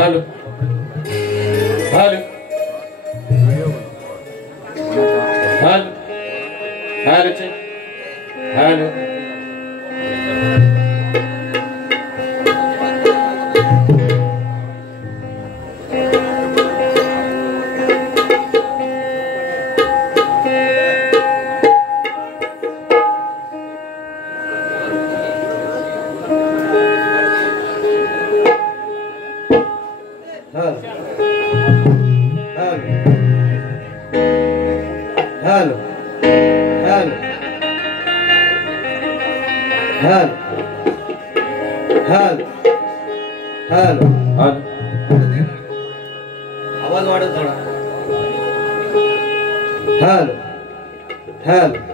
Halo. Halo. Halo. Halo cek. Halo. Halo. Halo. Halo. Halo. Halo. Halo. आवाज वाढव थोडा. Hello. Hello.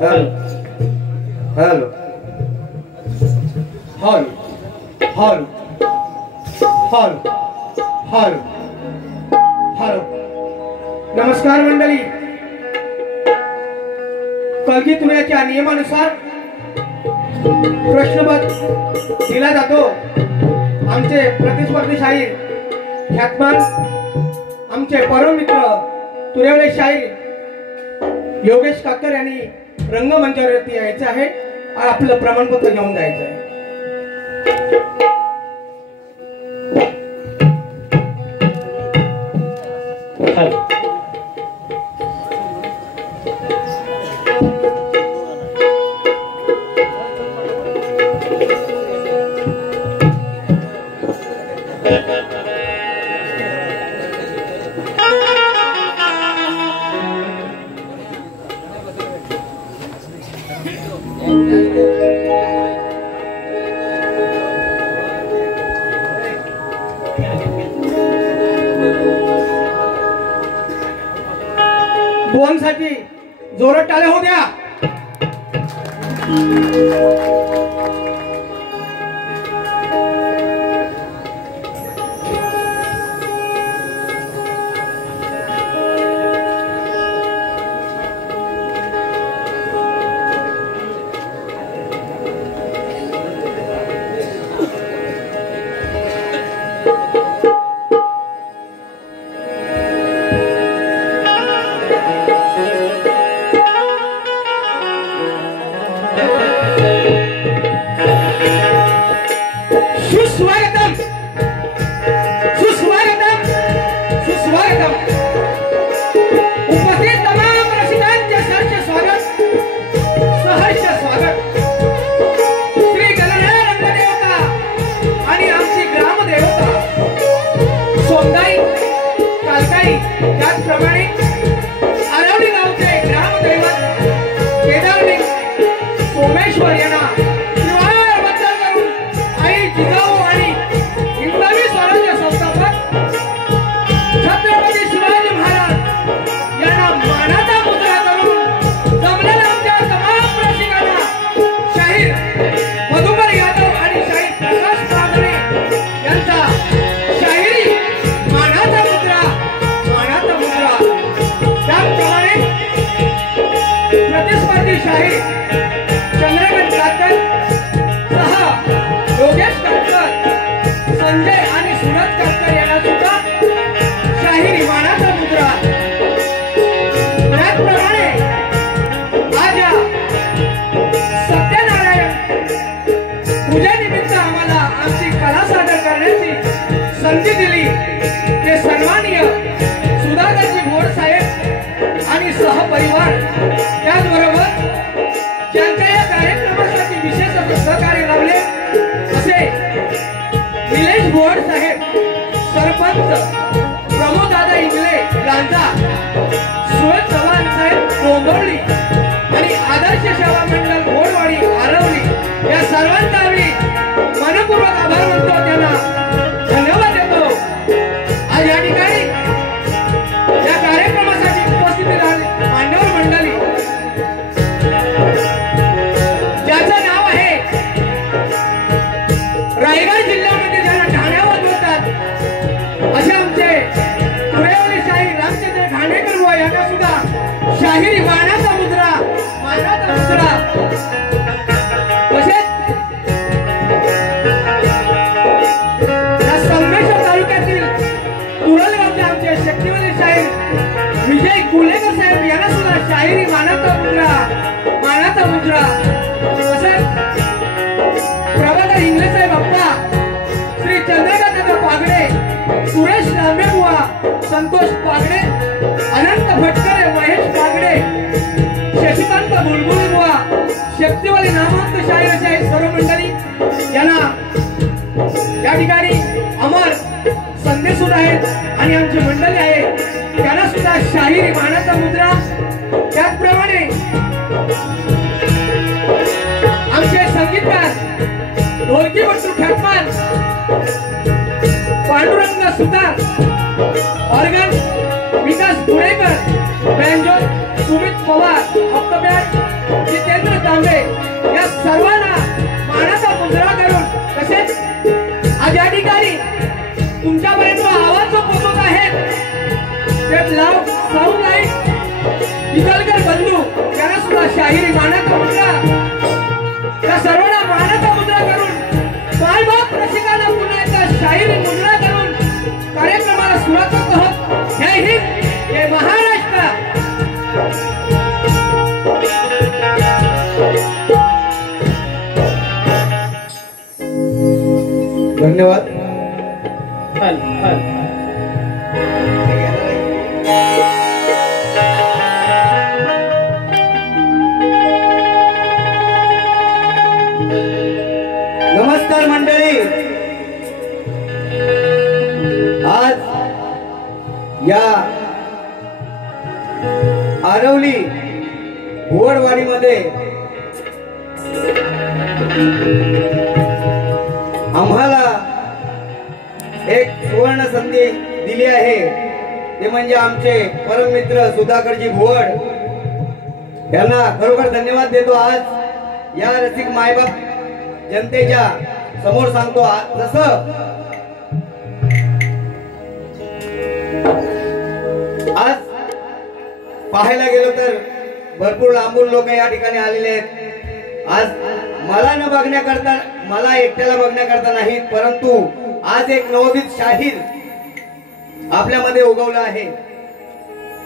Hello hello hall hall hall hall hall. नमस्कार मंडळी. कलगीतुऱ्याच्या नियमानुसार प्रश्नपत्र दिला जातो. आमचे प्रतिस्पर्धी शाहीर ख्यातमान आमचे परम मित्र तुरेवले शाहीर योगेश काकर यांनी रंगमंचावरती यायचे आहे. आपलं प्रमाणपत्र घेऊन जायचं आहे. बोनसाठी जोरात टाळ्या होऊ द्या. सुस्वागतम सुस्वागतम सुस्वागतम. उपस्थित तमाम रसिकांचे सहर्ष स्वागत सहर्ष स्वागत. श्री गणराय रंगदेवता आणि आमची ग्रामदेवता सोमदाई कालकाई त्याचप्रमाणे आरवली गावचे ग्रामदैवत केदारलिंग सोमेश्वर यांना जिजाऊ आणि हिंदवी स्वराज्य संस्थापक छत्रपती शिवाजी महाराज यांना मानाचा मुद्रा करून जमलेल्या आमच्या तमाम रसिकांना शाहीर मधुकर यादव आणि शाहीर प्रकाश पागणे यांचा शाहिरी मानाचा मुद्रा त्याचप्रमाणे प्रतिस्पर्धी शाहीर चंद्रकांत काकर योगेश काकर संजय आणि सुरज काकर यांना सुद्धा शाहिरी मानाचा मुद्रा. त्याचप्रमाणे आज या सत्यनारायण पूजेनिमित्त आम्हाला आमची कला सादर करण्याची संधी दिली ते सन्माननीय सुधाकरजी भोड साहेब आणि सहपरिवार. त्याचबरोबर ज्यांच्या या कार्यक्रमासाठी विशेष सहकार्य लावले असे निलेश भोड साहेब, सरपंच प्रमोद दादा इंगले लांजा, सुरज चव्हाण साहेब डोंबिवली आणि आदर्श सेवा मंडळ भोडवाडी आरवली या सर्वांचा आम्ही मनपूर्वक आभार मानतो. त्यांना धन्यवाद देतो. आज या ठिकाणी या कार्यक्रमासाठी उपस्थित राहिलेली मान्यवर मंडळी ज्याचं नाव आहे रायगड जिल्ह्यामध्ये ज्याला ठाण्यावर बोलतात असे आमचे तुरेवले शाहीर रामचंद्र ठाणेकर बुवा यांना सुद्धा शाहिरी मानाचा मुद्रा तसेच या संगमेश्वर तालुक्यातील तुरलगावचे आमचे शक्तिवली शाहीर विजय कुलेकर साहेब यांना सुद्धा शाहिरी मानाचा मुद्रा तसेच प्रभाकर इंगले साहेब अप्पा, श्री चंद्रकांत पागडे, सुरेश लांबे बुवा, संतोष पागडे, अनंत भटकरे, महेश पागडे, शशिकांत बुलबुल बुवा, शक्तिवाली नामवंत शाहीर अशा सर्व मंडळी यांना या ठिकाणी अमर संदेश सुद्धा आहेत आणि आमची मंडळी आहे त्यांना सुद्धा शाहिरी मानाचा मुद्रा. त्याचप्रमाणे आमचे संगीतकार ढोलकी बंडू ख्यातमान, पांडुरंग सुतार, ऑर्गन विकास पुणेकर, बँजो सुमित पवार, हप्ताबँड नरेंद्र तांबे या सर्वांना मानाचा मुजरा करून तसेच आज या ठिकाणी तुमच्यापर्यंत आवाज जो पोहोचत आहे ते लाव साऊंड लाईट विकलकर बंधू त्यांना सुद्धा शाहिरी मानाचा मुजरा त्या सर्वांना मानाचा मुजरा करून मायबाप रसिकांना पुन्हा एकदा शाहिरी मुजरा करून कार्यक्रमाला सुरुवात करतो आहोत। जय हिंद, जय महाराष्ट्र। धन्यवाद। नमस्कार मंडळी, आज या आरवली भुवडवाडीमध्ये आम्हाला एक सुवर्ण संधी दिली आहे, ते म्हणजे आमचे परममित्र सुधाकरजी भुवड यांना खरोखर धन्यवाद देतो। आज या रसिक मायबाप जनतेच्या समोर सांगतो, जसं आज पाहायला गेलो तर भरपूर लांबून लोक या ठिकाणी आलेले आहेत। आज मला न बघण्याकरता, मला एकट्याला बघण्याकरता नाहीत, परंतु आज एक नवोदित शाहीर आपल्यामध्ये उगवला आहे,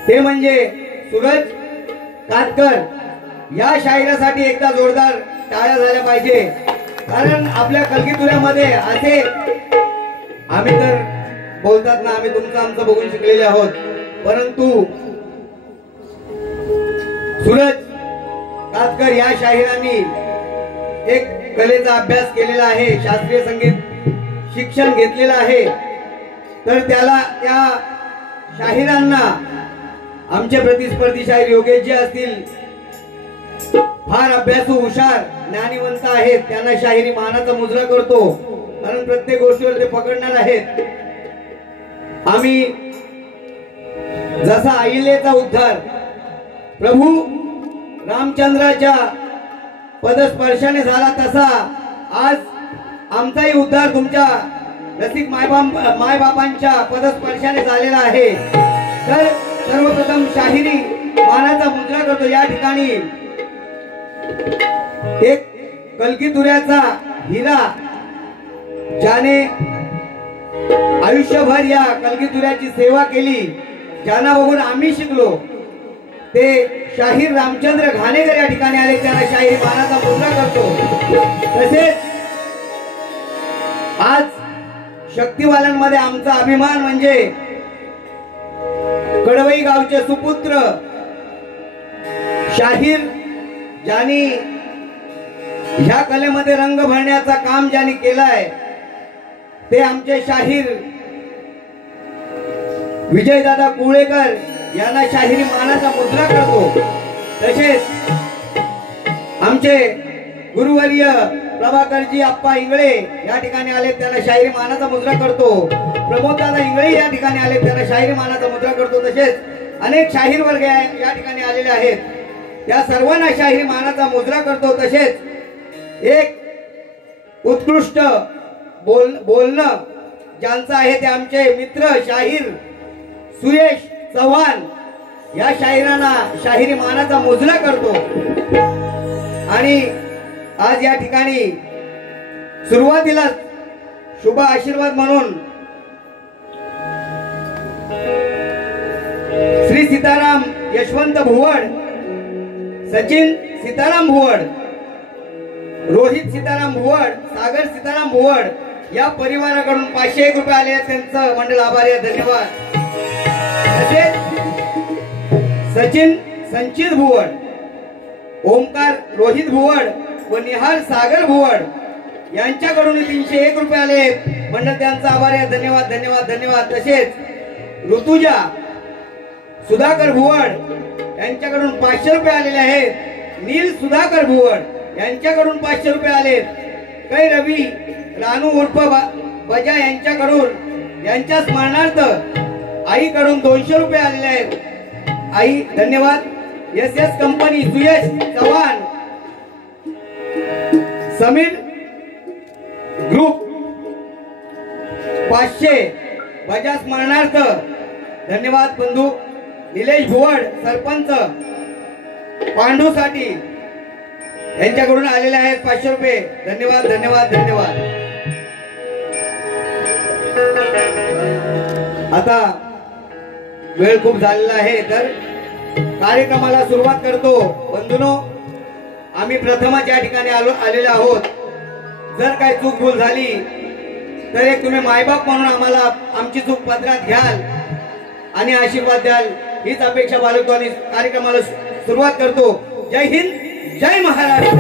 ते म्हणजे सूरज कातकर। या शाहिरासाठी एकदा जोरदार टाळ्या झाल्या पाहिजे, कारण आपल्या कलगीतुऱ्यामध्ये असे आम्ही तर बोलतात ना, आम्ही तुमचं आमचं बघून शिकलेले आहोत, परंतु सूरज कातकर या शाहिरांनी एक कलेचा अभ्यास केलेला आहे, शास्त्रीय संगीत शिक्षण घेतलेलं आहे, तर त्याला त्या शाहिरांना आमचे प्रतिस्पर्धी शाहीर योगेशजी असतील, फार अभ्यासू हुशार ज्ञानीवंत आहेत, त्यांना शाहिरी मानाचा मुजरा करतो, कारण प्रत्येक गोष्टीवर ते पकडणार आहेत। आम्ही जसा अहिल्याचा उद्धार प्रभू रामचंद्राच्या पदस्पर्शाने झाला, तसा आज आमचाही उद्धार तुमच्या रसिक मायबापांच्या पदस्पर्शाने झालेला आहे। तर सर्वप्रथम शाहिरी मानाचा मुजरा करतो। या ठिकाणी एक कलगीतुऱ्याचा हिरा, ज्याने आयुष्यभर या कलगीतुऱ्याची सेवा केली, ज्यांना बघून आम्ही शिकलो, ते शाहीर रामचंद्र घाणेकर या ठिकाणी आले, त्यांना शाहिरी मानाचा मुजरा करतो। तसेच आज शक्तिवाल्यांमध्ये आमचा अभिमान म्हणजे कडवई गावचे सुपुत्र शाहीर, ज्यांनी ह्या कलेमध्ये रंग भरण्याचा काम ज्यांनी केलाय, ते आमचे शाहीर विजयदादा कुळेकर यांना शाहिरी मानाचा मुजरा करतो। तसेच आमचे गुरुवर्य प्रभाकरजी आप्पा इंगळे या ठिकाणी आले, त्यांना शाहिरी मानाचा मुजरा करतो। प्रमोददादा इंगळे या ठिकाणी आले, त्यांना शाहिरी मानाचा मुजरा करतो। तसेच अनेक शाहीर वर्ग या ठिकाणी आलेले आहेत, त्या सर्वांना शाहिरी मानाचा मुजरा करतो। तसेच एक उत्कृष्ट बोलणं ज्यांचं आहे ते आमचे मित्र शाहीर सुयश चव्हाण, या शाहिरांना शाहिरी मानाचा मुजरा करतो। आणि आज या ठिकाणी सुरुवातीला शुभ आशीर्वाद म्हणून श्री सीताराम यशवंत भुवड, सचिन सीताराम भुवड, रोहित सीताराम भुवड, सागर सीताराम भुवड या परिवाराकडून 501 रुपये आले आहेत, त्यांचं मंडळ आभारी आहे, धन्यवाद। तसेच सचिन संचित भुवड, ओमकार रोहित भुवड व निहार सागर भुवड यांच्याकडून 301 रुपये आले आहेत, मंडळ त्यांचा आभारी आहे, धन्यवाद धन्यवाद धन्यवाद। तसेच ऋतुजा सुधाकर भुवड यांच्याकडून 500 रुपये आलेले आहेत। नील सुधाकर भुवड यांच्याकडून 500 रुपये आलेत। कै रवी रानू उर्फ बजा यांच्याकडून यांच्या स्मरणार्थ आईकडून 200 रुपये आलेले आहेत। आई धन्यवाद। S company Suyash Chavan Sameer group 500 Bajaj स्मरणार्थ धन्यवाद बंधू. निलेश भुवड सरपंच पांडूसाठी यांच्याकडून आलेले आहेत 500 रुपये. धन्यवाद धन्यवाद धन्यवाद. आता वेळ खूप झालेला आहे तर कार्यक्रमाला सुरुवात करतो. बंधूंनो, आम्ही प्रथमच या ठिकाणी आलेलो आहोत. जर काही चूक भूल झाली तर एक तुम्ही मायबाप म्हणून आम्हाला आमची चूक पदरात घ्याल आणि आशीर्वाद द्याल हीच अपेक्षा बाळगतो आणि कार्यक्रमाला सुरुवात करतो. जय हिंद, जय महाराष्ट्र.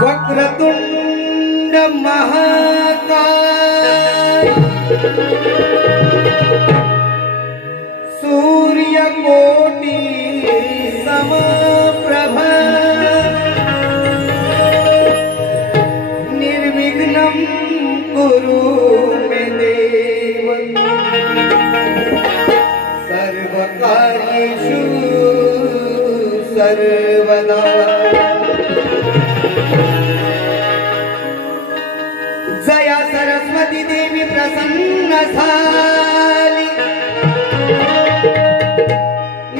वक्रतुंड महाकाय सूर्यकोटि समप्रभ निर्विघ्नं कुरु मे देव सर्वकार्येषु सर्वदा. जया सरस्वती देवी प्रसन्न झाली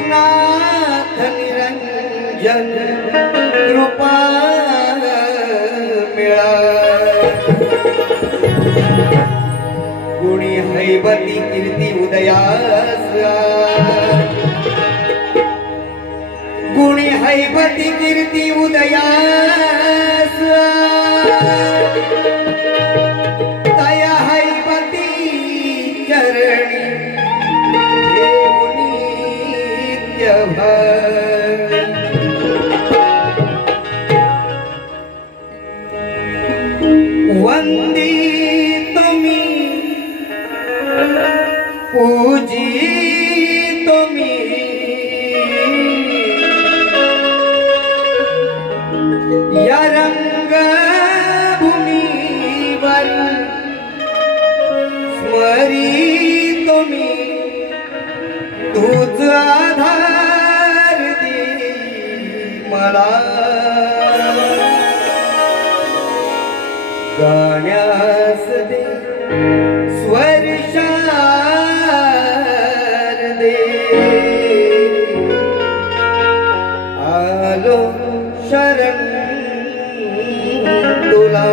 नाथ निरंजन कृपा मिळा. गुणी हैवती कीर्ती उदयास गुणी हैवती कीर्ती उदयास तया हैवती चरणी देऊनी नित्यभावी. वंदितो मी पूजितो मी या रंगभूमीवर स्मरितो मी तूच आधार दे मला गाण्यास दे स्वर्शार दे आलो शरण तुला.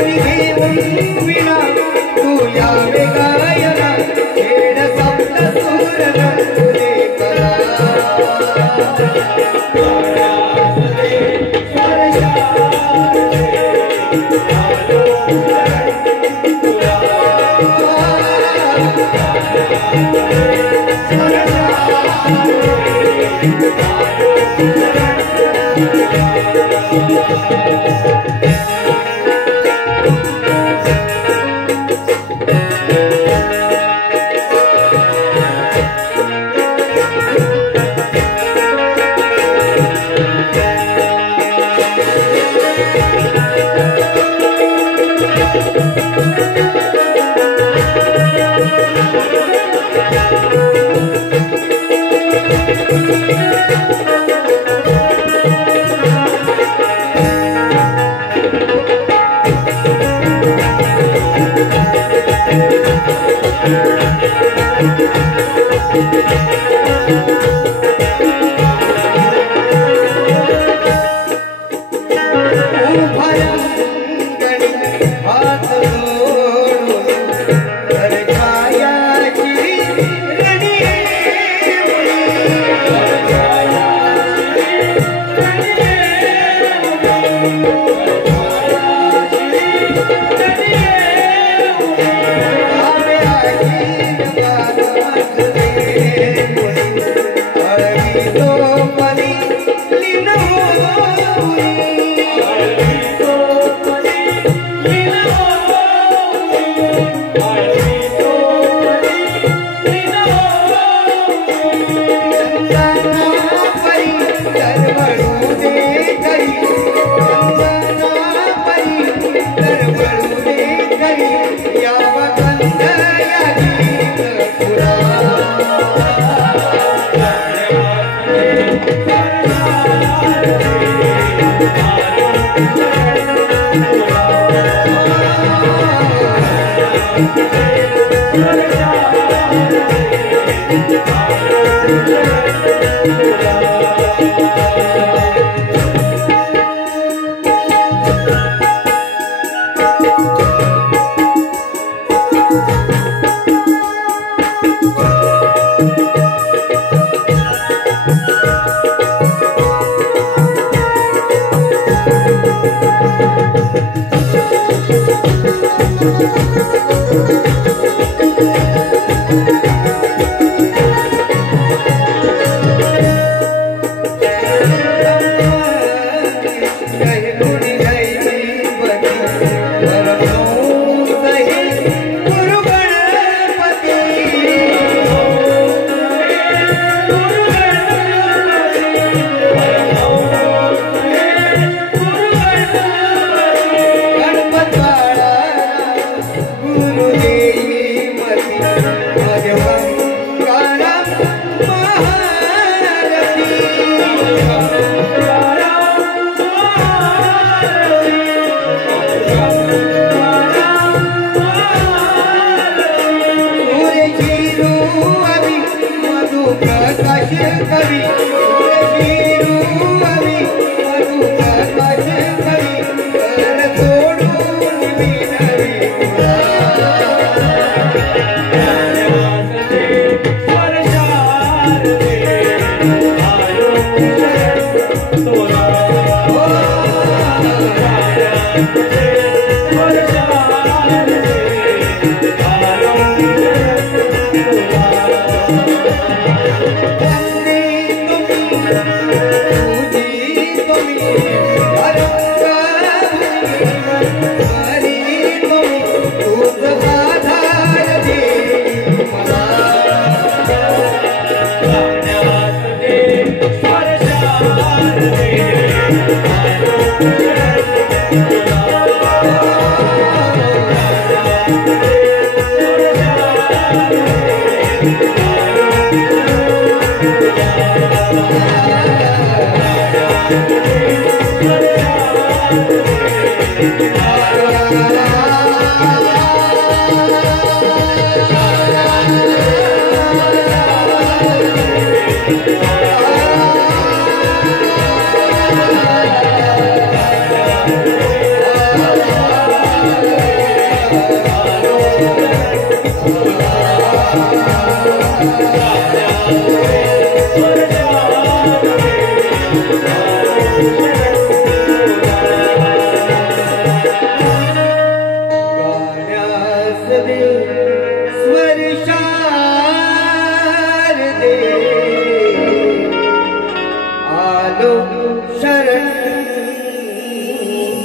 हाती घेऊन विना तू यावे गायना खेळ सप्त सुरन तुझे कला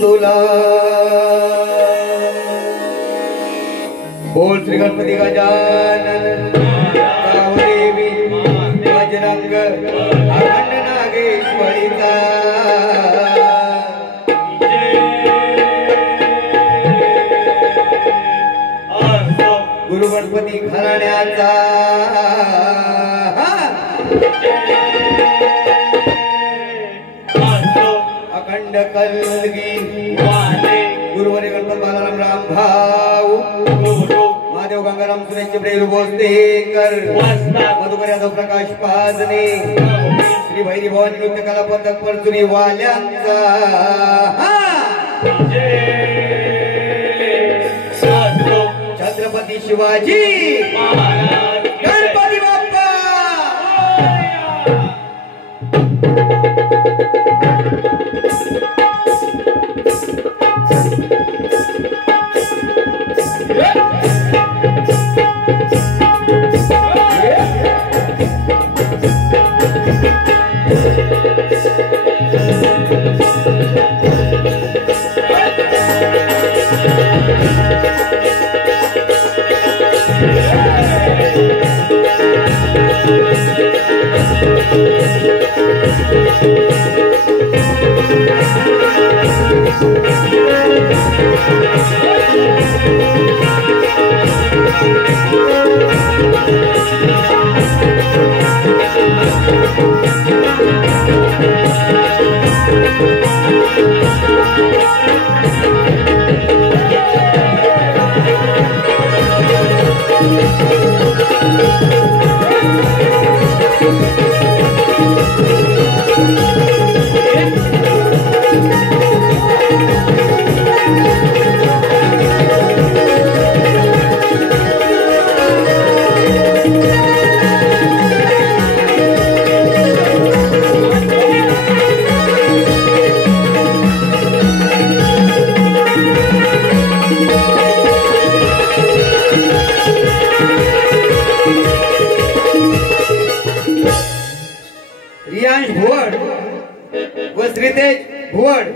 तुला बोल श्री गणपती गजानन देवी बजरंग अखंड नागेश्वरीचा गुरु गणपती घराण्याचा अखंड कलगी गुरुवारी गणपत बालाराम राम भाऊ महादेव गंगाराम सुरेश चिपळे भोसलेकर मधुकर यादव प्रकाश पाजने श्री भैरी भवानी नृत्य कला पथक परचुरी वाल्यांचा छत्रपती शिवाजी गणपती बाप्पा व श्रीतेज भुवड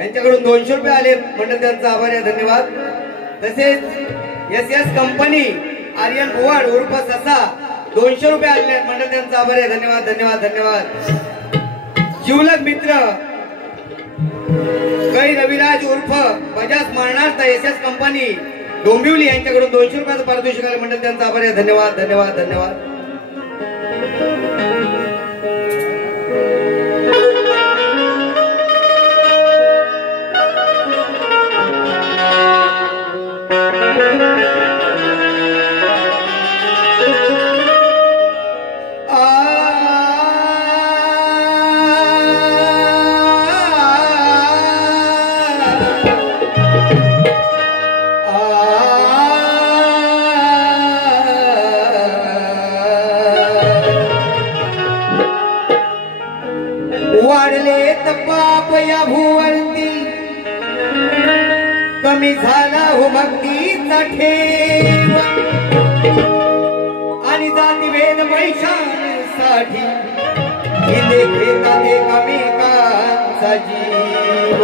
यांच्याकडून 200 रुपये आले मंडळ त्यांचा आभार आहे धन्यवाद। तसेच एस कंपनी आर्यन भुवड उर्फ ससा 200 रुपये आले मंडळ त्यांचा आभार आहे धन्यवाद धन्यवाद धन्यवाद। जीवलग मित्र कै रविराज उर्फ बजाज मारणार एस कंपनी डोंबिवली यांच्याकडून 200 रुपयाचं पारितोषिक आले मंडळ त्यांचा आभार आहे धन्यवाद धन्यवाद धन्यवाद। वाढले तपाप या भुवरती कमी झाला हो भक्तीचा ठेवा आणि जाती भेद पैशांसाठी हिंदे घेतात एकमेकांचा जीव।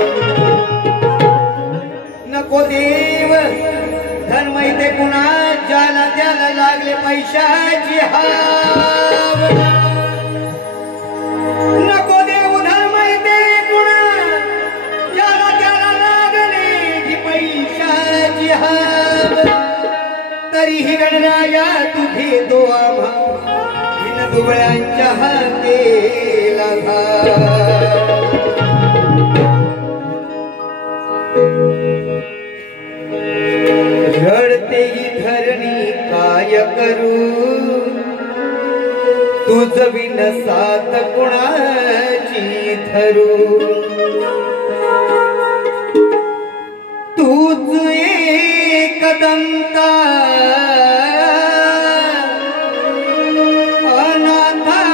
नको देव धर्म इथे कुणा ज्याला त्याला लागले पैशाची हाव। नको देव धर्म इथे कुणा ज्याला त्याला लागले जी पैशाची हाव। तरीही गणराया तू घेतो आम्हा दिन दुबळ्यांच्या हाकेला रडते ही धरणी काय करू तुझ विन साथ कुणाची धरू। तूच एकदंता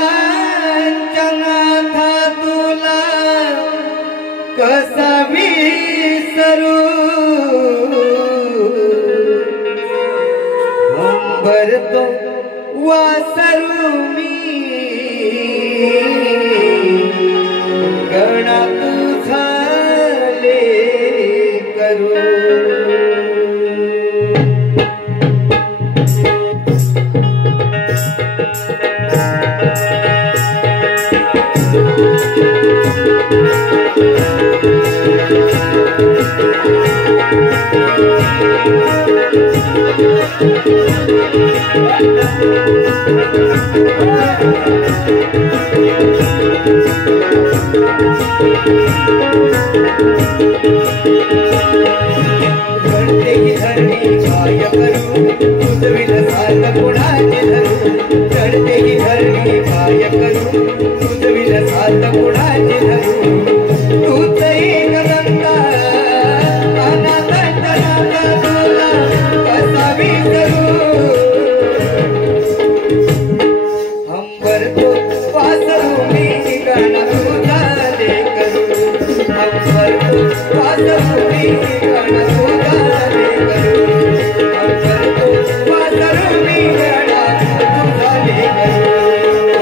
अनाथांच्या नाथा तुला कसा विसरू। अंबरतो वासरू मी गणा तू झाले घडते ही धरणी काय करू तुझविल साथ कुणाचे धरू घडते ही धरणी काय करू तुझविल साथ कुणाचे धरू तूच एक रंगा अनाथ तुला कसा विसरू अंबर तो वासरू मी गाणं तुझा लेकरू अंबर तो वासरू मी गाणं तुझा लेकरू अंबर तो वासरू मी गाणं तुझा लेकरू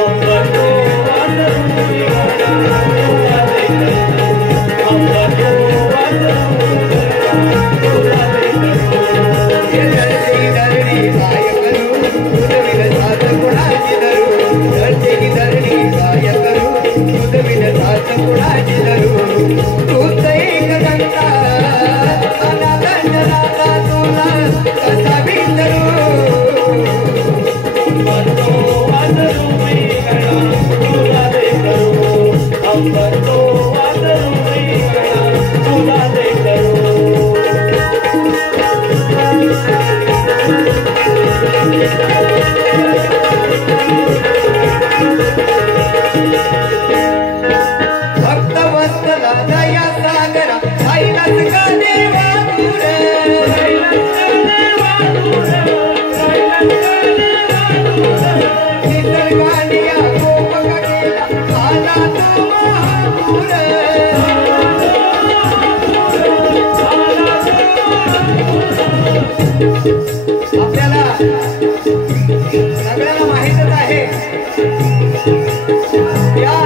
अंबर तो वासरू मी गाणं तुझा लेकरू अंबर तो वासरू मी गाणं तुझा लेकरू ये धरती धरणी काय करू तुझविल साथ कुणाची धरू धरती धरणी काय करू तुझविल साथ कुणाची धरू तूच एक गंगा अनागंडनाला तुला कसा विसरू अंबर तो वासरू मी गाणं तुझा लेकरू अंबर तो वासरू मी गाणं तुझा लेकरू भक्त वत्सला दया सागरा कैलास का देवा दूर निसर्गानिया कोप का केला आला तो महापूर आपल्याला सगळ्यांना माहीतच आहे या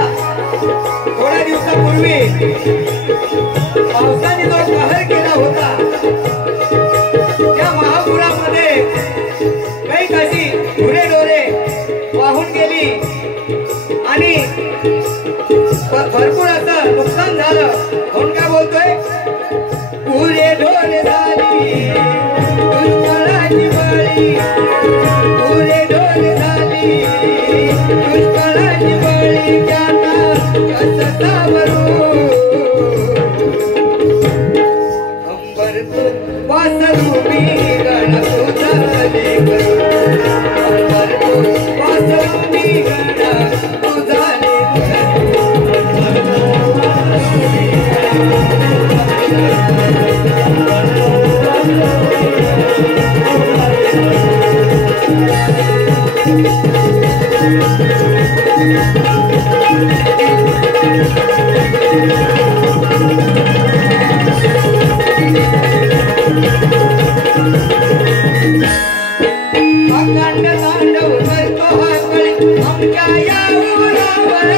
थोड्या दिवसापूर्वी पावसाने जो कहर केला होता त्या महापुरामध्ये काही कशी ढुरेढोरे वाहून गेली आणि भरपूर असं नुकसान झालं म्हणून काय बोलतोय पुरे ढोरे झाली दुष्काळाची बळी पुरे ढोरे झाली दुष्काळाची बळी त्यांना कसं सावरू अंबर तो वासरू मी गाणं तुझा लेकरू अंबर तो वासरू मी गाणं तुझा लेकरू अंबर तो वासरू मी गाणं अंबर तो वासरू मी अखंड तांडव करतो हा कळी आमच्या या उरावर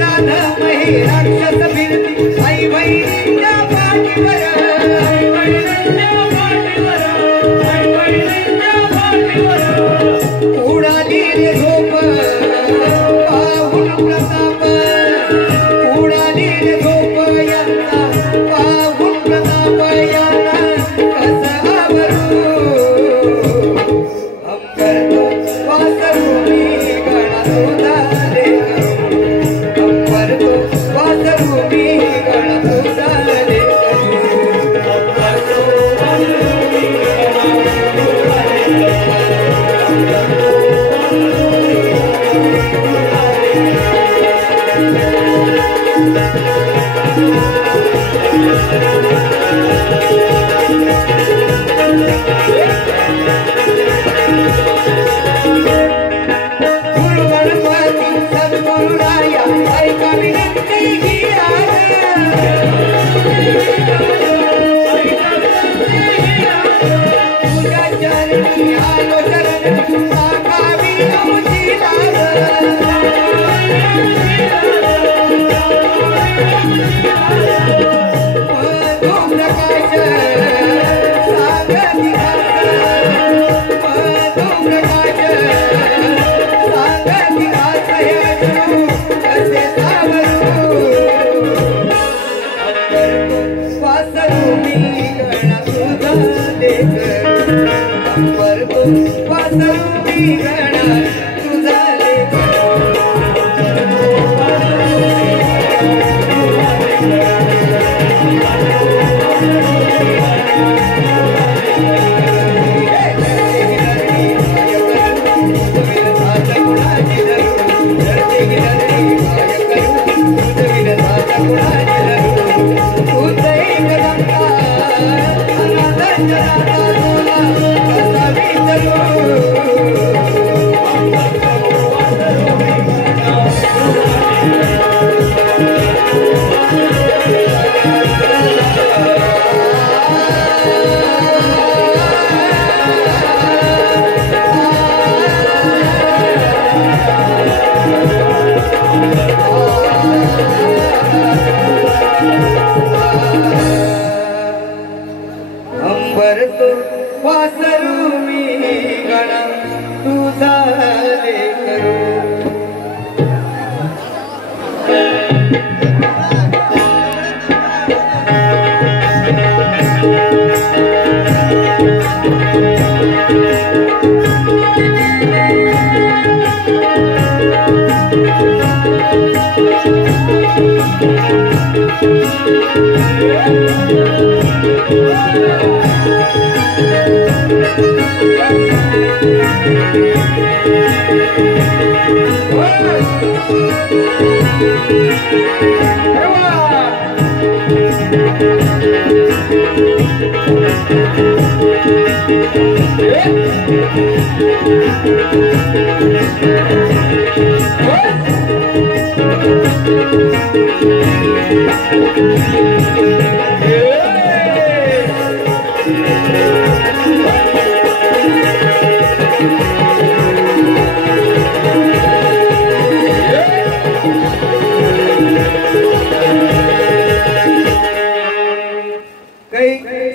राधामही राक्षस फिरती आई बहिणीच्या पाठीवर उडाली रे झोप पाहून प्रताप उडाली रे झोप यांना पाहून प्रताप यांना कसं आवरू अंबर तो वासरू मी गाणं तुझा लेकरू अंबर तो वासरू मी गाणं तुझा लेकरू अंबर तो वासरू मी गाणं तुझा लेकरू गुरु गणपती सद्गुरु राया ऐका विनंती ही तुझ्या चरणी आलो शरण सांगावी आमची लाज मधु प्रकाश सांगती मधु प्रकाश सांगती कसे सावरू अंबर तो वासरू मी गणा तुझा लेकरू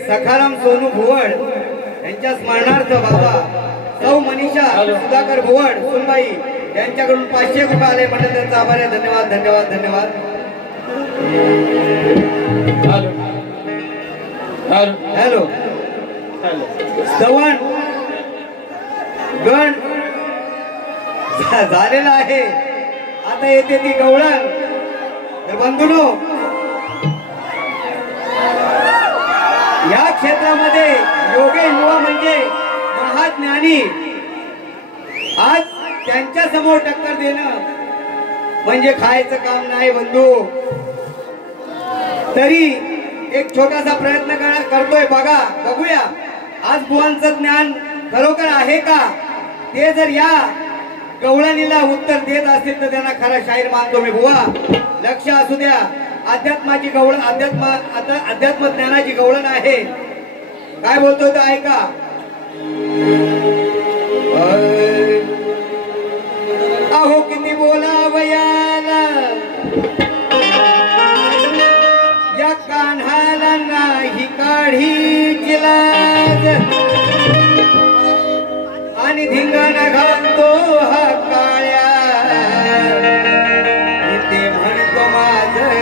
सखाराम सोनू भुवड यांच्या स्मरणार्थ बाबा सौ मनीषा सुधाकर भुवड सुनबाई यांच्याकडून 500 रुपये आले म्हणजे त्यांचा आभार आहे. धन्यवाद धन्यवाद धन्यवाद. हॅलो श्रवण गण झालेला आहे. आता येते ती गवळण. तर बंधूनो या क्षेत्रामध्ये योगेश युवा म्हणजे महाज्ञानी. आज त्यांच्या समोर टक्कर देणं म्हणजे खायचं काम नाही बंधू. तरी एक छोटासा प्रयत्न करतोय. बघूया आज बुवांचं ज्ञान खरोखर आहे का. ते जर या गवळणीला उत्तर देत असतील तर त्यांना खरा शाहीर मानतो मी. बुवा लक्ष असू द्या. अध्यात्माची गवळण अध्यात्म ज्ञानाची गवळण आहे. काय बोलतोय तो ऐका. अहो किती बोलावयाला या कान्हाला नाही काढीची लाज आणि धिंगाणा घालतो हा काळ्या ते म्हणतो माझं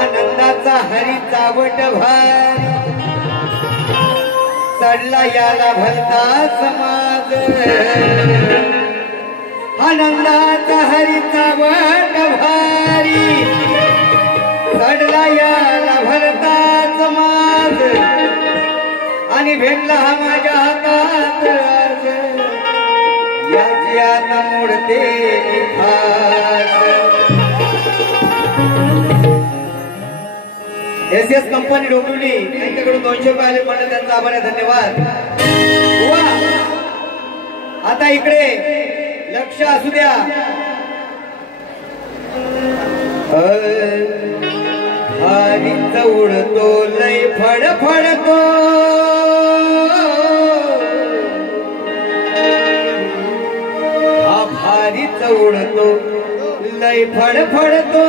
आनंदाचा हरीचा वट भारी चढला याला भलता समाज. आनंदाचा हरीचा वट भारी चढला याला भलता समाज आणि भेटला हा माझ्या हातात आज याची आता मोडते एस कंपनी डोंबिवली यांच्याकडून 200 रुपये आले पण त्यांचा आभार आहे. धन्यवाद. आता इकडे लक्ष असू द्या. भारीच उडतो लय फडफडतो हा भारीच उडतो लय फडफडतो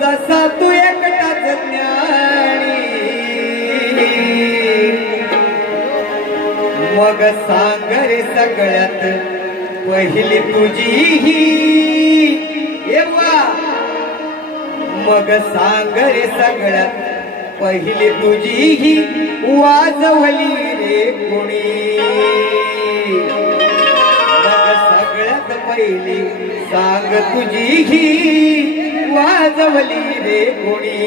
जसा तू एकटाच ज्ञानी. मग सांग रे सगळ्यात पहिली तुझी ही. मग सांग रे सगळ्यात पहिली तुझी ही वाजवली रे कोणी. मग सगळ्यात पहिली सांग तुझी ही वाजवली रे कोणी.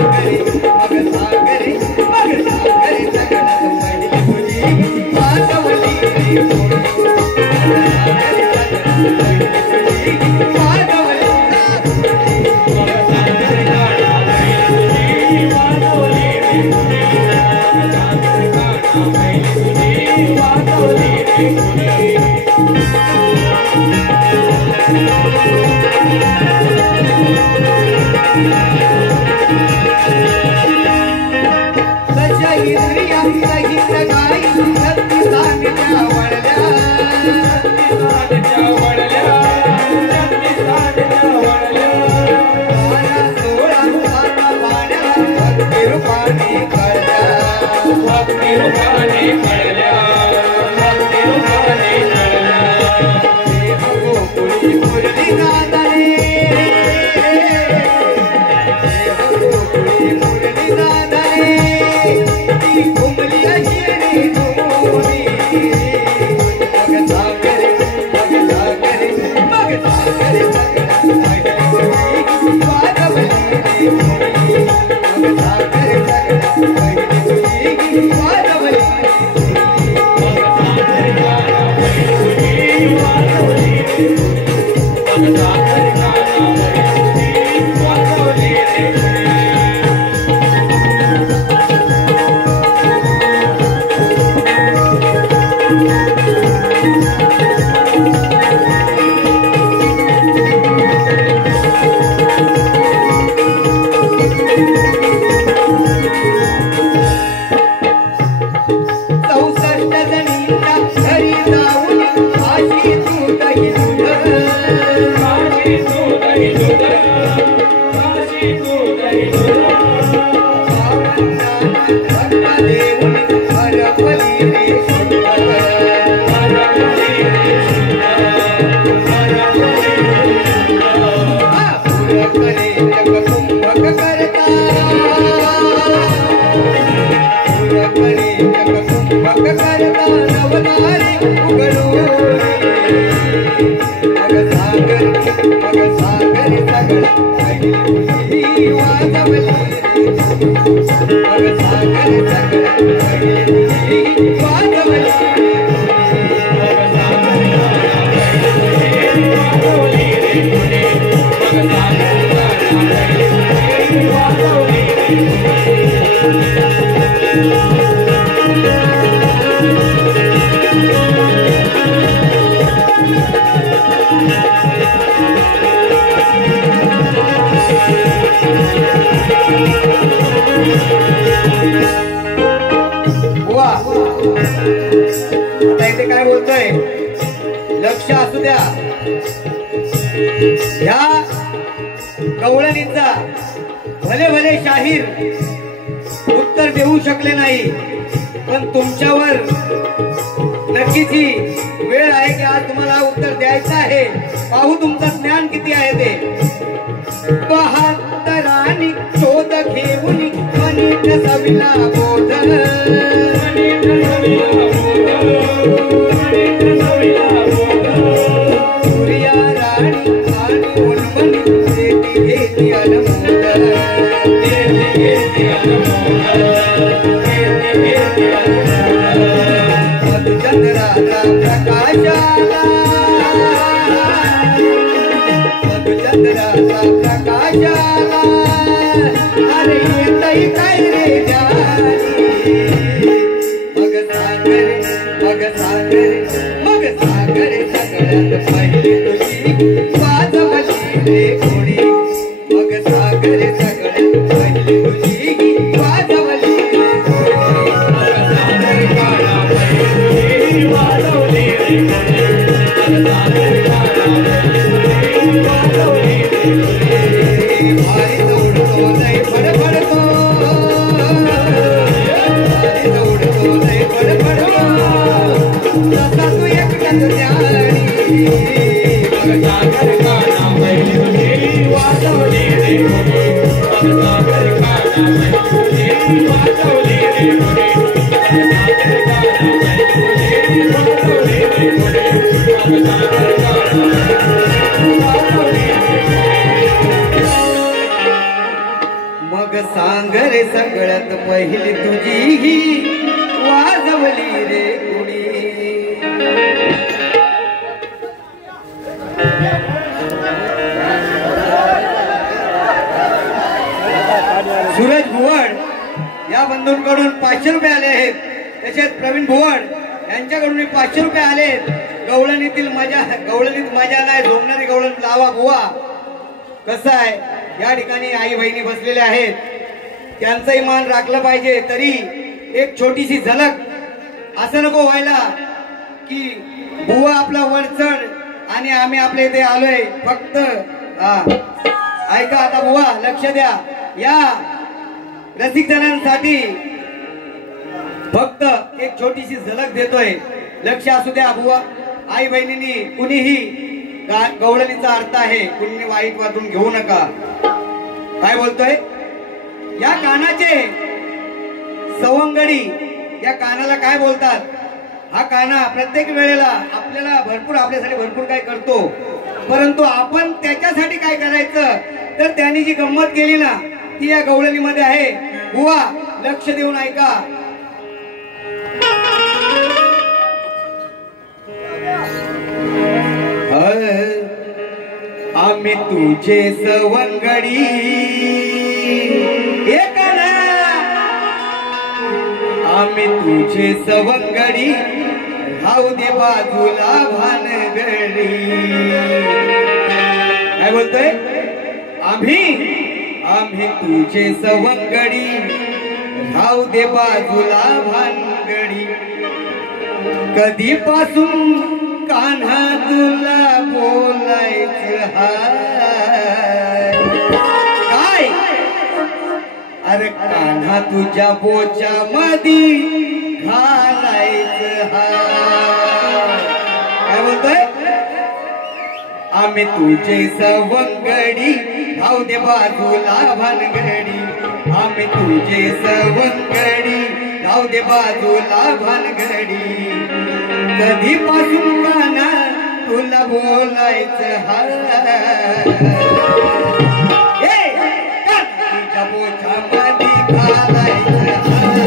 सागरे मग सागरे मग सागरे सगळ्यात पहिली तुझी वाजवली रे घोडी सागरे सगळ्यात पहिली तुझी वाजवली मग सागरे गाणा पहिली तुझी वाजवली रे घोडी सागरे गाणा पहिली तुझी वाजवली रे घोडी इंद्रिया सहित गाई छत्तीसांच्या वळल्या बारा सोळा आता पाण्याला भक्ती रूपाने कळल्या देह गोकुळी मुरली नादाने देह गोकुळी मुरली नादाने घुमली अशी रे घुमली मग सागरे मग सागरे सगळ्यात पहिली तुझी वाजवली रे घोडी मग सागरे सगळ्यात पहिली तुझी वाजवली रे घोडी मग सागरे गाणा पहिली तुझी वाजवली रे घोडी मग सागरे गाणा पहिली तुझी वाजवली रे घोडी काय बोलतोय लक्ष असू द्या ह्या गवळणीचा भले भले शाहीर उत्तर देऊ शकले नाही पण तुमच्यावर नक्कीच ही वेळ आहे की आज तुम्हाला उत्तर द्यायचं आहे पाहू तुमचं ज्ञान किती आहे ते बहात्तरानी शोध घेऊन मनीत सविला बोध सूर्या राणी आणि उन्मनी देती घेती अनमोद मधुचंद्राचा प्रकाशाला मधुचंद्राचा प्रकाशाला अरे येतई काय रे जानी मग सागरे सगळ्यात पहिली तुझी वाजवली रे घोडी मग सागरे सगळ्यात पहिली तुझी वाजवली रे घोडी मग सागरे गाणा पहिली तुझी वाजवली रे घोडी मग सागरे गाणा पहिली तुझी वाजवली रे घोडी भारी दौडतो लय फडफडतो भारी दौडतो लय फडफडतो तसा तू एकटाच न्यारी मग सागरे गाणा पहिली तुझी वाजवली रे घोडी मग सागरे गाणा पहिली तुझी वाजवली रे घोडी मग सागरे गाणा पहिली तुझी वाजवली रे घोडी मग सागरे गाणा वाजवली रे घोडी मग सांग रे सगळ्यात पहिली तुझी ही वाजवली रे कुणी. सूरज भुवड या बंधूंकडून 500 रुपये आले आहेत. तसेच प्रवीण भुवड यांच्याकडून 500 रुपये आले आहेत. गवळणीतील मजा नाही, झोमणारी गवळण लावा बुवा. कसं आहे, या ठिकाणी आई बहिणी बसलेल्या आहेत, त्यांचंही मान राखलं पाहिजे. तरी एक छोटीशी झलक, असं नको व्हायला की बुवा आपला वरचढ आणि आम्ही आपल्या इथे आलोय फक्त. ऐका आता बुवा, लक्ष द्या. या रसिकजनांसाठी फक्त एक छोटीशी झलक देतोय, लक्ष असू द्या बुवा. आई बहिणींनी कुणीही गवळणीचा अर्थ आहे, कुणी वाईट वाटून घेऊ नका. काय बोलतोय, या कानाचे सवंगडी, या कानाला काय बोलतात? हा काना प्रत्येक वेळेला आपल्यासाठी भरपूर काय करतो, परंतु आपण त्याच्यासाठी काय करायचं, तर त्यांनी जी गंमत केली ना ती या गवळणीमध्ये आहे. बुवा लक्ष देऊन ऐका. आम्ही तुझे सवंगडी एकाला, आम्ही तुझे सवंगडी राहू दे बाजूला भानगडी. काय बोलतोय, आम्ही तुझे सवंगडी राहू दे बाजूला भानगडी. कधीपासून कान्हा तुला बोलायचं हाय काय? अरे कान्हा तुझ्या बोच्या मधी घालायचं हाय. काय बोलतोय, आम्ही तुझे सवंगडी राहू दे बाजूला भानगडी. आम्ही तुझे सवंगडी राहू दे बाजूला भानगडी. कधीपासून काना तुला बोलायचं हाय. तुझ्या बोच्या मधी घालायचं हाय.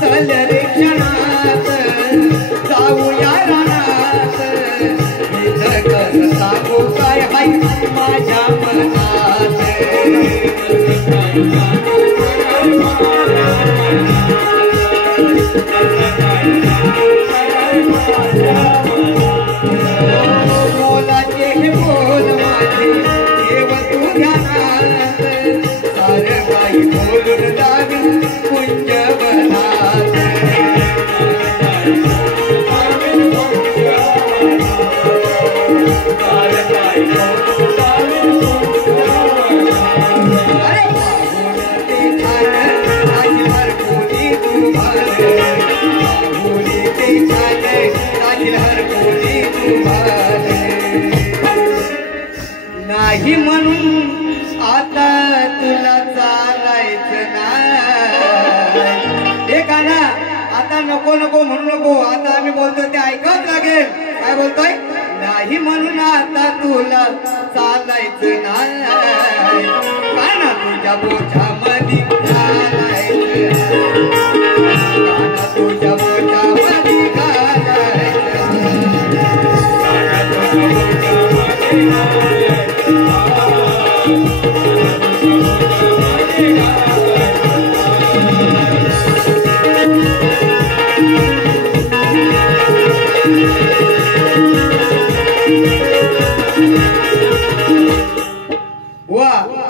चल रे क्षणात जाऊया रानात, सांगू काय हाय माझ्या मनात. बोलाचे हे बोल माझे देव तू ध्यानात, सारं काही बोलून लागून कुंज बनात. नाही म्हणून आता तुला चालायचं नाही. हे गाणं आता नको नको म्हणू नको, आता आम्ही बोलतोय ते ऐकावंच लागेल. काय बोलतोय, नाही म्हणून आता तुला चालायचं नाही. काना तुझ्या बोच्या मधी घालायचं, काना तुझ्या बोच्या मधी घालायचं.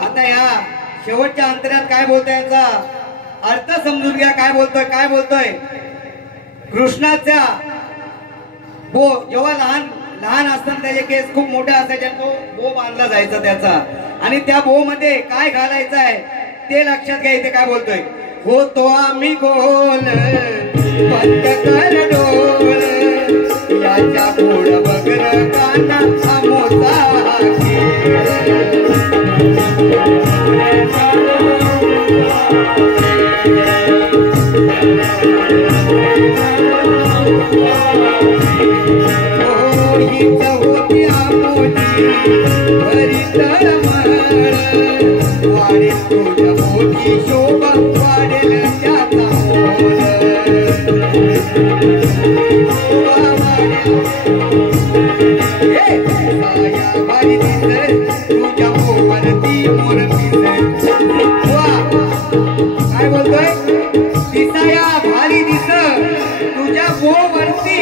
आता या शेवटच्या अंतरात काय बोलतोय, याचा अर्थ समजून घ्या. काय बोलतोय, कृष्णाच्या जेव्हा लहान असताना त्याचे केस खूप मोठे असायचे, तो बो बांधला जायचा त्याचा, आणि त्या बो मध्ये काय घालायचं आहे ते लक्षात घ्या. इथे काय बोलतोय, होतो आम्ही गोल बंद कर डोल याच्या पुढ बगर काना मोठा होती आमोदी भरी तळमळ वाढेल तुझ्या मोठी शोभा वाढेल त्याचा मोल साया भारी दिसत तुझ्या मोरती मोर दिसत काय बोलतोय दिसाया भारी दिसत तुझ्या वरती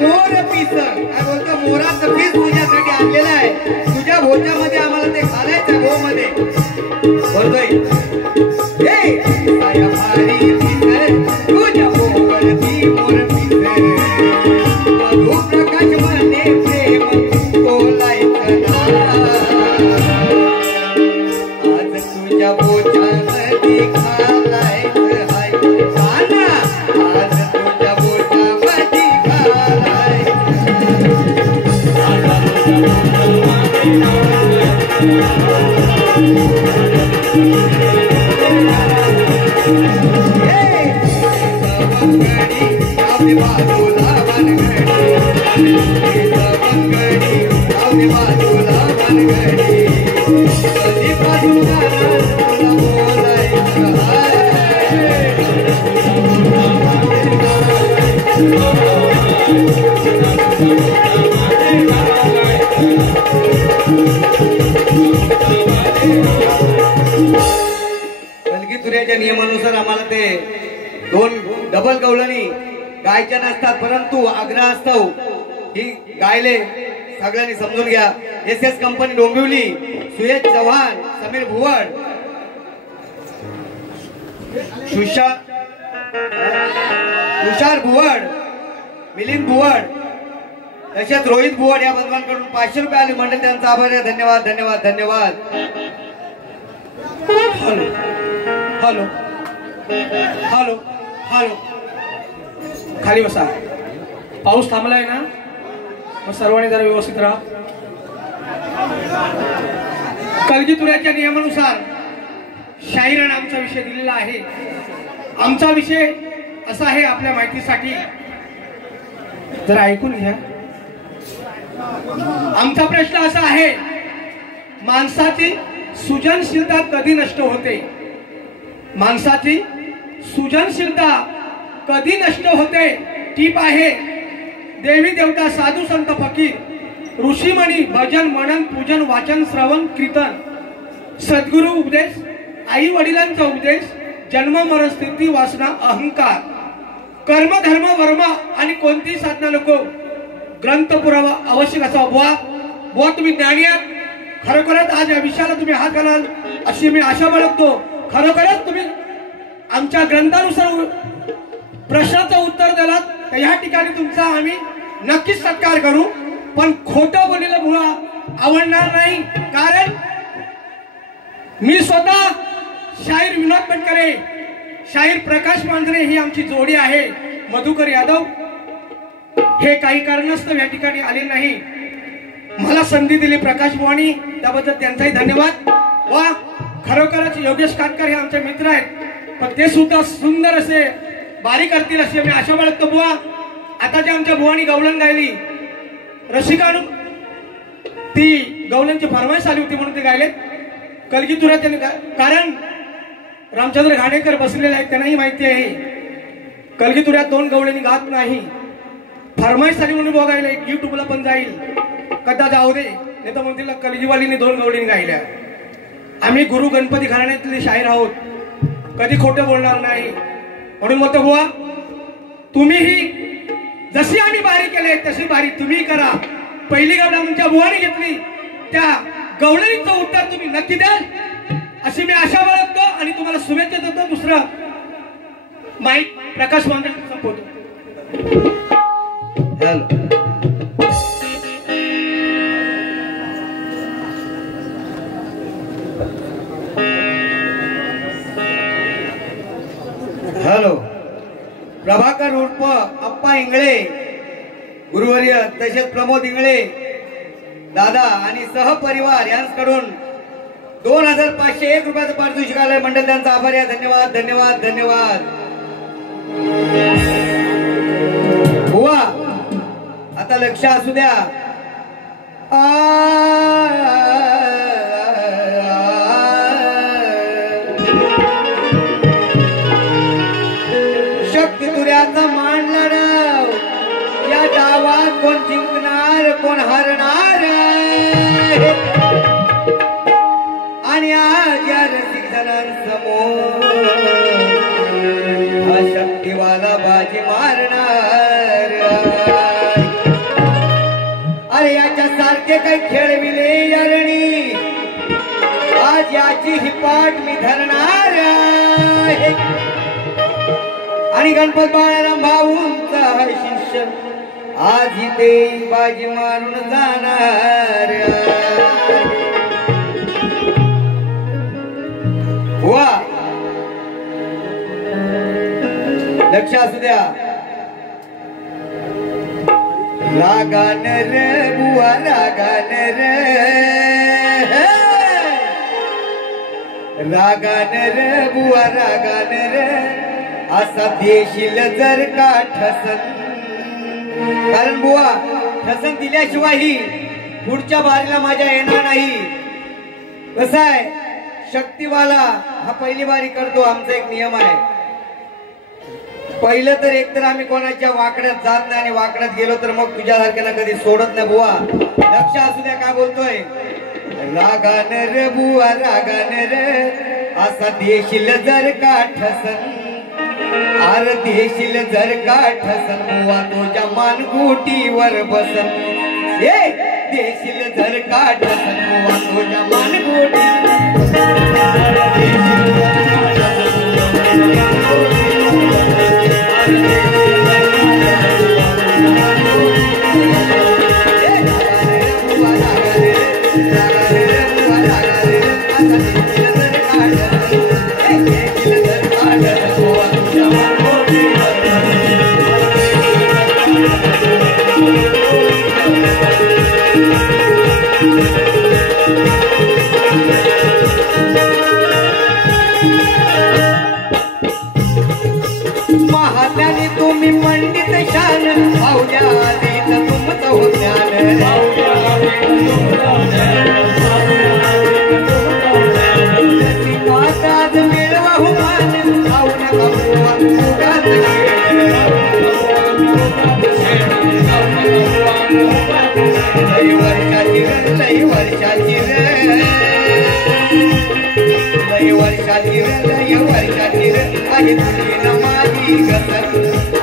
मोर पिस काय बोलतो मोराचं पीस तुझ्यासाठी आणलेलं आहे तुझ्या भोजामध्ये आम्हाला ते घालायचं गो मध्ये बोलतोय साया भारी दिसत तुझ्या वरती मोर पिस मधु प्रकाश म्हणे प्रेम बोलायचं आज तुझ्या भोजामध्ये घालायचं हाय गाना आज तुझ्या भोजामध्ये बाजूला बनगडी बाजूला बनगडी कधी बाजूला तुऱ्याच्या नियमानुसार आम्हाला ते 2 डबल गवळणी गायच्या नसतात परंतु आग्रहास्तव ही गायले सगळ्यांनी समजून घ्या एस कंपनी डोंबिवली सुयश चव्हाण समीर भुवड तुषार भुवड मिलिंद भुवड तसेच रोहित भुवड या बंधवांकडून 500 रुपये आले मंडळ त्यांचा आभार आहे धन्यवाद धन्यवाद धन्यवाद हॅलो हॅलो हॅलो हॅलो खाली बसा पाऊस थांबलाय ना मग सर्वांनी जरा व्यवस्थित राहा कलगीतुऱ्याच्या नियमानुसार शाहिराने आमचा विषय दिलेला आहे आमचा विषय असा आहे आपल्या माहितीसाठी जरा ऐकून घ्या आमचा प्रश्न असा आहे माणसाची सृजनशीलता कधी नष्ट होते माणसाची सृजनशीलता कधी नष्ट होते टीप आहे देवी देवता साधू संत फकीर ऋषीमणी भजन मनन पूजन वाचन श्रवण कीर्तन सद्गुरु उपदेश आई वडिलांचा उपदेश जन्म मरण स्थिती वासना अहंकार कर्म धर्म वर्म आणि कोणती साधना नको ग्रंथ पुरावा आवश्यक असा बुवा तुम्ही ज्ञानी आहात खरोखरच आज या विषयाला तुम्ही हात घालाल अशी मी आशा बाळगतो खरोखरच तुम्ही आमच्या ग्रंथानुसार प्रश्नाचं उत्तर दिलात तर या ठिकाणी तुमचा आम्ही नक्कीच सत्कार करू पण खोटं बोललेलं मुळा आवडणार नाही कारण मी स्वतः शाहीर विनोद बनकरे शाहीर प्रकाश मांजरे ही आमची जोडी आहे मधुकर यादव हे काही कारणास्तव या ठिकाणी आले नाही मला संधी दिली प्रकाश बुवानी त्याबद्दल त्यांचाही धन्यवाद वा खरोखरच योगेश काटकर हे आमचे मित्र आहेत पण ते सुद्धा सुंदर असे बारी करतील अशी मी आशा बाळगतो बुवा आता जे आमच्या बुवानी गवळण गायली रसिकानु ती गवळणची फरमाईश आली होती म्हणून ते गायले कलगीतुऱ्यात त्यांनी कारण रामचंद्र घाणेकर बसलेले आहेत त्यांनाही माहिती आहे कलगीतुऱ्यात 2 गवळणी गात नाही फरमाईश आली म्हणून बघायला युट्यूबला पण जाईल कदा जाऊ दे नाही तर म्हणतील कलगीवालीने 2 गवळणी गायल्या आम्ही गुरु गणपती घराण्यातले शाहीर आहोत कधी खोटं बोलणार नाही म्हणून म्हणतो बुवा तुम्हीही जशी आम्ही बारी केली तशी बारी तुम्ही करा पहिली गवळण आमच्या बुवाने घेतली त्या गवळणीचं उत्तर तुम्ही नक्की द्याल अशी मी आशा बाळगतो आणि तुम्हाला शुभेच्छा देतो दुसरं माईक प्रकाश मांजरे संपवतो प्रभाकर उर्फ अप्पा इंगळे गुरुवर्य तसेच प्रमोद इंगळे दादा आणि सहपरिवार यांच्याकडून 2501 रुपयाचं पारितोषिक आलंय. मंडळ त्यांचा आभारी आहे. धन्यवाद धन्यवाद धन्यवाद. बुवा आता लक्ष असू द्या. शक्ती तुऱ्याचा मान लढाव. या डावात कोण जिंकणार कोण हरणार आणि आज या रसिक जणांसमोर हा शक्तीवाला बाजी मारणार. अरे याच्या सारखे काही खेळविले यारणी. आज याची ही पाठ मी धरणार आणि गणपत बाळाराम भाऊंचा हा शिष्य आज इथे बाजी मारून जाणार. वा लक्ष असू द्या. रागान रे बुवा रागान रे रागान रे बुवा रागान रे असा देशील जर का ठसन. कारण बुवा ठसन दिल्याशिवाय पुढच्या बारीला माझ्या येणार नाही. कसं आहे शक्तीवाला हा पहिली बारी करतो. आमचा एक नियम आहे. पहिलं तर एकतर आम्ही कोणाच्या वाकड्यात जात नाही आणि वाकड्यात गेलो तर मग तुझ्यासारख्याला कधी सोडत नाही. बुवा लक्ष असू द्या काय बोलतोय. रागान रे बुवा रागान रे असा देशील जर का ठसन. अरे देशील जर का ठसन बुवा तुझ्या मानगुटीवर बसन. देशील जर का ठसन बुवा तुझ्या मानगुटीवर महात्याने तुम्ही पंडित शान भाऊल्या आधीच तुमचं हो ज्ञान. आज मिळवा हो मान भाऊल्या बाबूवा लई वर्षाची लई वर्षाची लई वर्षाची लई वर्षाची आहे तुझी न माझी घसर.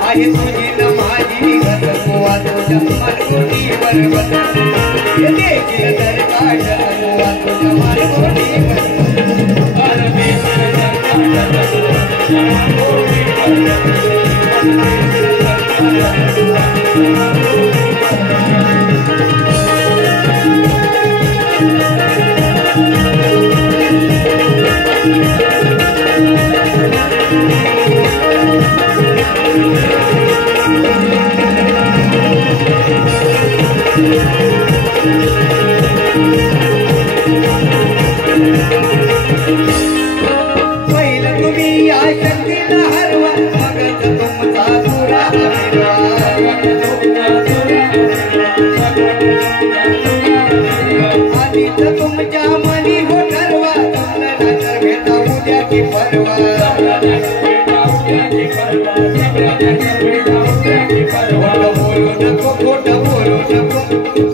आहे तुझी न माझी घसर. बुवा तुझ्या मानगुटीवर बसन. देखील जर काढ बुवा तुझ्या मानगुटीवर पहिलं तुम्ही या शक्तीला हरवा मगच तुमचा तुरा आधीच तुमच्या मनी हो ठरवा. नंतर भेटा उद्या की परवा. बोलू नको खोट बोलू नको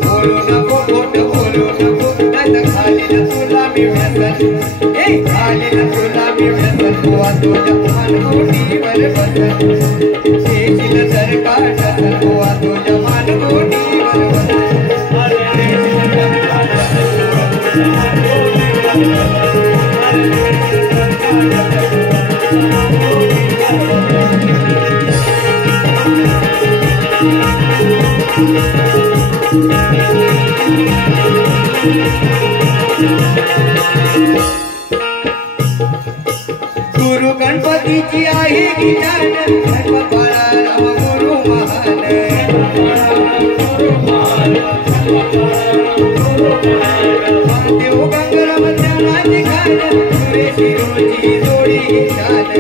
बोलू नको खोट बोलू नको नाही खाली न तुला मी व्यसन. खाली न तुला मी व्यसन. बुवा तुझ्या मानगुटीवर बसन. देशील जर का ठसन बुवा तुझ्या मानगुटीवर बसन. गुरु गणपतीची आहे गीतान गणपत बाळा राम गुरु महान देव गंगाराम ज्ञानाची खान सुरेशी रोजी जोडी शान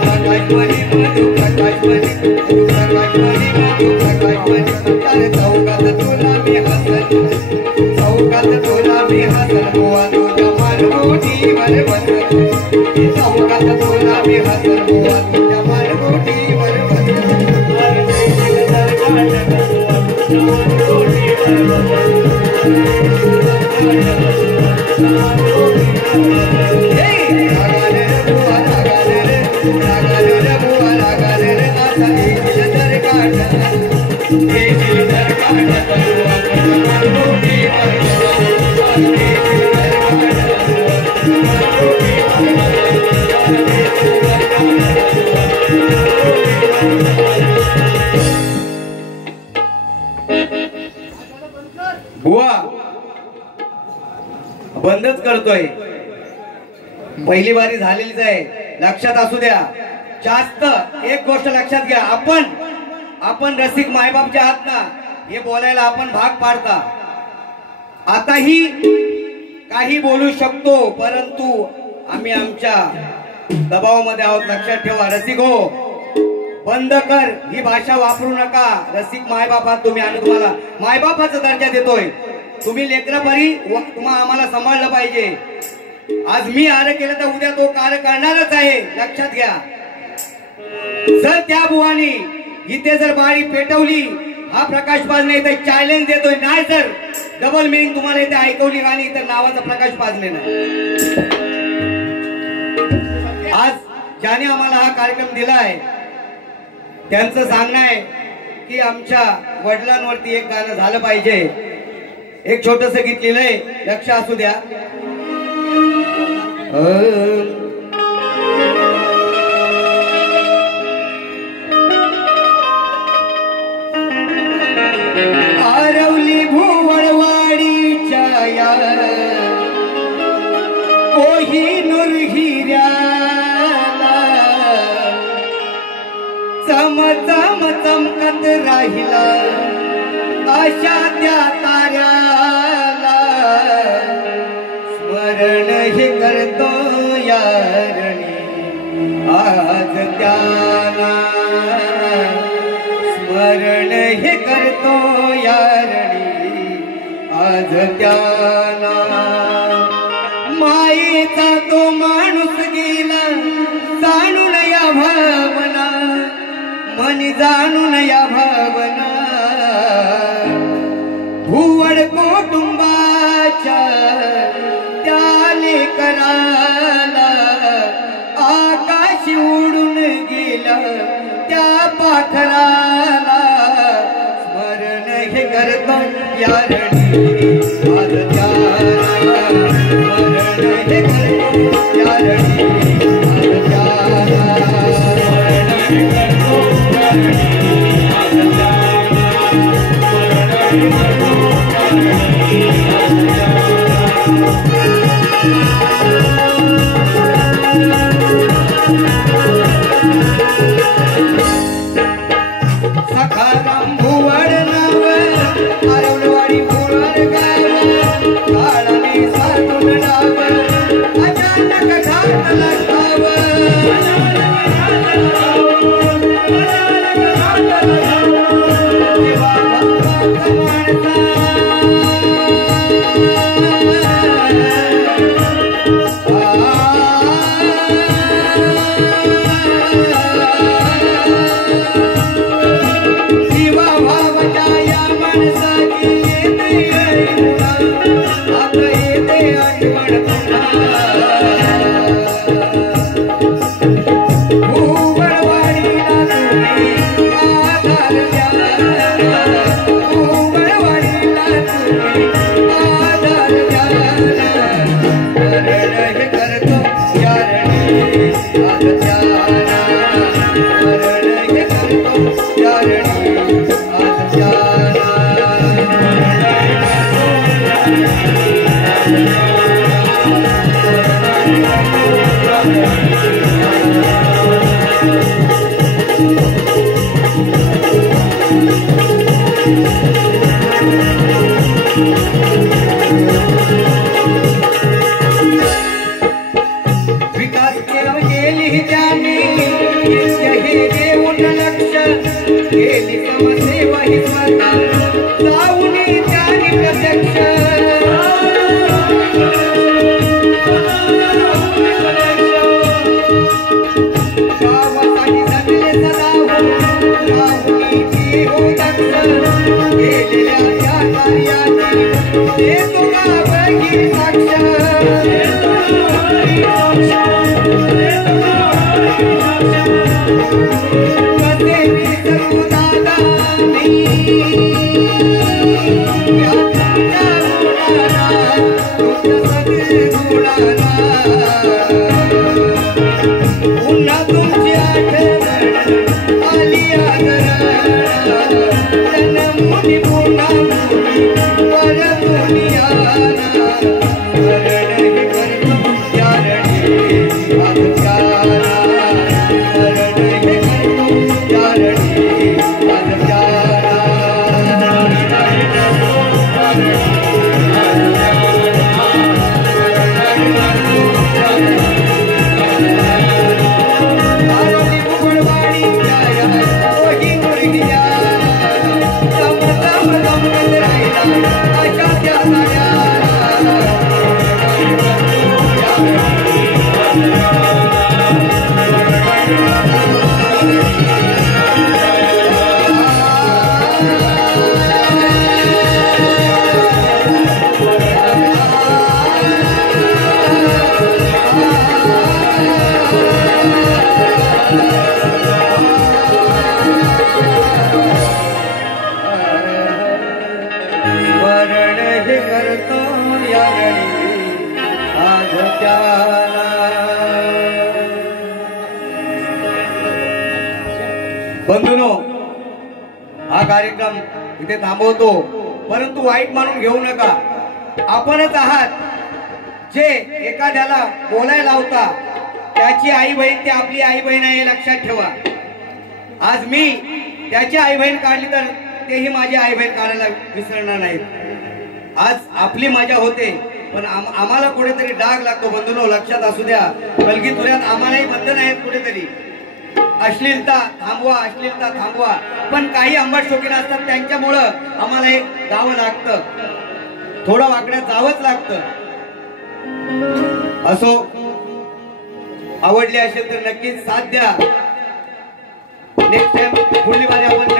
प्रकाशमणी मधु प्रकाशमणी चौकात तुला मी हसन चौकात तुला मी हसन बुवा तुझ्या मानगुटीवर बसन चौकात तुला मी हसन बुवा तुझ्या मानगुटीवर बसन बुवा बंदच करतोय पहिली बारी झालेलीच आहे लक्षात असू द्या जास्त एक गोष्ट लक्षात घ्या आपण रसिक मायबापचे आहात ना हे बोलायला आपण भाग पाडता आताही काही बोलू शकतो परंतु आम्ही आमच्या दबावामध्ये आहोत लक्षात ठेवा रसिक हो बंद कर ही भाषा वापरू नका रसिक मायबापात तुम्ही आणि तुम्हाला मायबापाचा दर्जा देतोय तुम्ही लेकरापरी तुम्हाला आम्हाला सांभाळलं पाहिजे आज मी आर केलं तर उद्या तो कार्य करणारच आहे लक्षात घ्या जर त्या बुवानी इथे जर बाळी पेटवली हा प्रकाश पाजणे इथे चॅलेंज देतोय नाही सर डबल मिनिंग तुम्हाला इथे ऐकवली गाणी तर नावाचा प्रकाश पाजणे नाही आज ज्याने आम्हाला हा कार्यक्रम दिलाय त्यांचं सांगणं आहे की आमच्या वडिलांवरती एक गाणं झालं पाहिजे एक छोटस गीत लिहिलंय लक्ष असू द्या आरवली भुवळवाडीच्या या कोहिनूर हिऱ्याला चम चम चमकत राहिला अशा त्या ताऱ्याला स्मरण हे करतो यारणी आज त्याला स्मरण हे करतो यारणी आज त्याला मायेचा तो माणूस गेला जाणून या भावना मनी जाणून या भावना भुवड कुटुंबाच्या त्या लेकराला आकाश उडून गेला त्या पाखराला स्मरण हे करतो यारणी आज त्याला स्मरण हे करतो यारणी आज त्याला स्मरण हे करतो यारणी आज सखाराम भुवड नाव आरवलवाडी भुवड गाव काळाने साधून डाव अचानक घातला ठाव Yeah. विकास केली त्याने हे देऊन लक्ष केली समसेवा ही स्वतः जाऊन त्याने प्रत्यक्ष गावासाठी जगले सदा हो दक्ष केलेल्या त्या कार्याची देतो गावगी साक्ष पुन्हा तुमची आठवण आली मुनी पुन्हा बंधूनो, हा कार्यक्रम इथे थांबवतो, परंतु वाईट मानून घेऊ नका. आपणच आहात जे एखाद्याला बोलायला लावता. त्याची आई बहीण ती आपली आई बहीण आहे, लक्षात ठेवा. आज मी त्याची आई बहीण काढली तर तेही माझी आई बहीण काढायला विसरणार नाहीत. आज आपली मजा होते, पण आम्हाला कुठेतरी डाग लागतो. बंधूनो, लक्षात असू द्या. कलगी तुऱ्यात आम्हालाही बंधन आहेत कुठेतरी. अश्लीलता थांबवा, अश्लीलता थांबवा. पण काही आंबट शौकीन असतात, त्यांच्यामुळं आम्हाला हे जावं लागतं, थोडं वाकड्यात जावंच लागतं. असो, आवडली असेल तर नक्कीच साथ द्या. नेक्स्ट टाइम पुढली बारी आपण